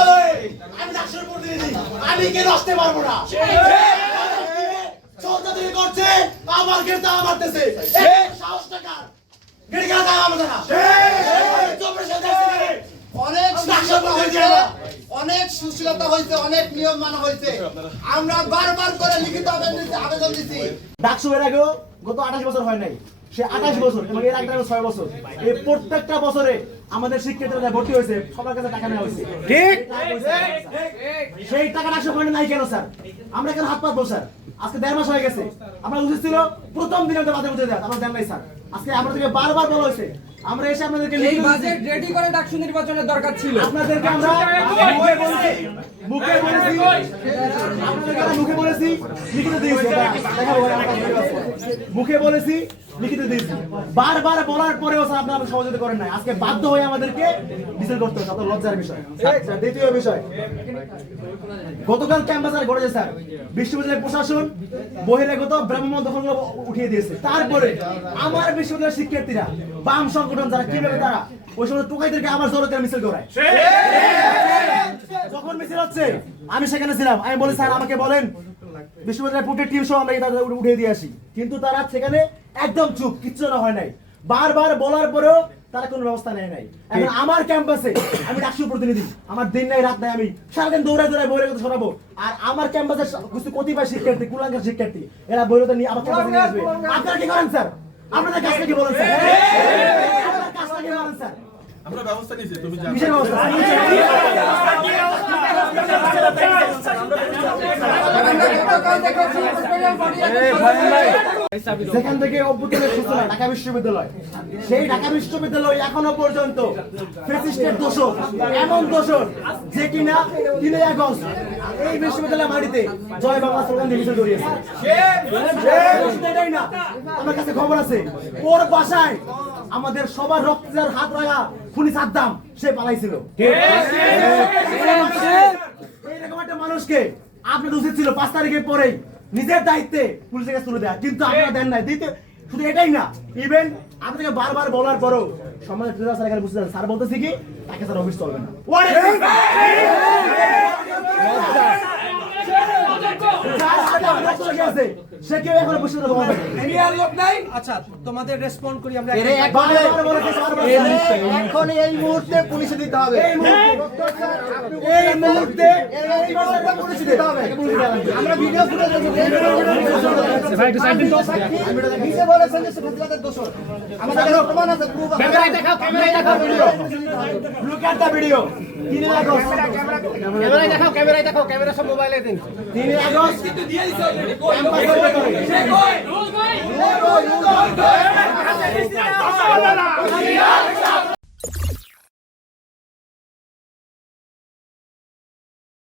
বিশ্ববিদ্যালয়ে আমি ডাক্তার প্রতিনিধি আমি আসতে পারব না। চৌধুরী করছে আমার গেটা মারতেছে এই সাহস টাকার গেড়গা দাও আমাদের না। অনেক ডাক্তার সুশীলতা হয়েছে অনেক সুশীলতা হয়েছে অনেক নিয়ম মানা হয়েছে আমরা বারবার করে লিখিত আবেদন দিচ্ছি ডাকসু এর আগেও গত আঠাশ বছর হয় নাই। সে আঠাশ বছর এবং এর আগে ছয় বছর। এই প্রত্যেকটা বছরে আমাদের শিক্ষার্থীরা ভর্তি হয়েছে সবার কাছে টাকা নেওয়া হয়েছে। ঠিক সেই টাকা ডাকসু ফান্ডে নাই কেন স্যার? আমরা কেন হাত পাতবো স্যার? আজকে দেড় মাস হয়ে গেছে। আমরা উচিত ছিল প্রথম দিনে আমাদের মাথায় বুঝে দেওয়া আমরা দেন নাই স্যার। আজকে আমাদেরকে বারবার বলা হয়েছে। আমরা এসে আপনাদেরকে এই বাজেট রেডি করে ডাকসু নির্বাচনের দরকার ছিল। আপনাদেরকে আমরা মুখে বলেছি। মুখে বলেছি মুখে বলেছি লিখিত দিয়েছি। মুখে বলেছি লিখিত দিয়েছি। বারবার বলার পরেও স্যার আপনারা আমাদের সহযোগিতা করেন নাই। আজকে বাধ্য হয়ে আমাদেরকে বিচার করতে হচ্ছে অত লজ্জার বিষয়। দ্বিতীয় বিষয় গতকাল ক্যাম্পাসে ঘটেছে স্যার। বিশ্ববিদ্যালয়ের প্রশাসন বহিরাগত ব্রাহ্মণ দখলগুলো উঠিয়ে দিয়েছে। তারপরে আমার বিশ্ববিদ্যালয়ের শিক্ষার্থীরা বাম সংগঠন যারা কীভাবে তারা ওই সময় টোকাইদেরকে আমার জোরে মিছিল করায়। যখন মিছিল হচ্ছে আমি সেখানে ছিলাম। আমি বলি স্যার আমাকে বলেন বিশ্ববিদ্যালয়ের পুটের টিম সহ আমরা তাদের উঠিয়ে দিয়ে আসি। কিন্তু তারা সেখানে একদম চুপ কিচ্ছু না হয় নাই। বারবার বলার পরেও তারা কোনো ব্যবস্থা নেয় নাই। এখন আমার ক্যাম্পাসে আমি ডাকসু প্রতিনিধি। আমার দিন নাই রাত নাই আমি সারাদিন দৌড়ায় দৌড়ায় বইয়ের কথা শোনাবো। আর আমার ক্যাম্পাসে কিছু কতিপয় শিক্ষার্থী কুলাঙ্গার শিক্ষার্থী এরা বইরতা নিয়ে আমার ক্যাম্পাসে নিয়ে আসবে। আপনারা কি করেন স্যার? আপনাদের কাজটা কি বলেন স্যার? আপনার কাজটা কি বলেন স্যার? আমরা ব্যবস্থা নিয়েছি তুমি জানো যেখান থেকে অভ্যুত্থানের সূচনা ঢাকা বিশ্ববিদ্যালয়। সেই ঢাকা বিশ্ববিদ্যালয় এখনও পর্যন্ত ফ্যাসিস্টের দোষক এমন দোষক যে কিনা তিনই আগস্ট এই বিশ্ববিদ্যালয়ের মাটিতে জয় বাংলা স্লোগান দিয়ে না আমার কাছে খবর আছে। ওর বাসায় আমাদের সবার রক্তের হাত রাখা খুনি সাদ্দাম সে পালাইছিল। একটা মানুষকে আপনাদের উচিত ছিল পাঁচ তারিখের পরেই নিজের দায়িত্বে পুলিশের কাছে তুলে দেওয়া কিন্তু আপনারা দেন নাই। দিতে শুধু এটাই না ইভেন আপনাকে বারবার বলার পরও সমাজের ট্রেজার স্যার এখানে বুঝতে স্যার বলতেছি কি তাকে স্যার অফিস চলবে না। এখনও আচ্ছা তোমাদের রেসপন্ড করি আমরা। এখন এই মুহূর্তে পুলিশে দিতে হবে। এই মুহূর্তে আমরা ভিডিও ফুটেজ নিজে বলেছেন যে সুফিয়াদের দোষ আমাদের প্রমাণ আছে ক্যামেরায় দেখাও ক্যামেরায় দেখাও video look at the video ক্যামেরায় দেখাও ক্যামেরায় দেখাও ক্যামেরা সব মোবাইলে দিন। তিন আগস্ট ক্যাম্পাসের ভেতরে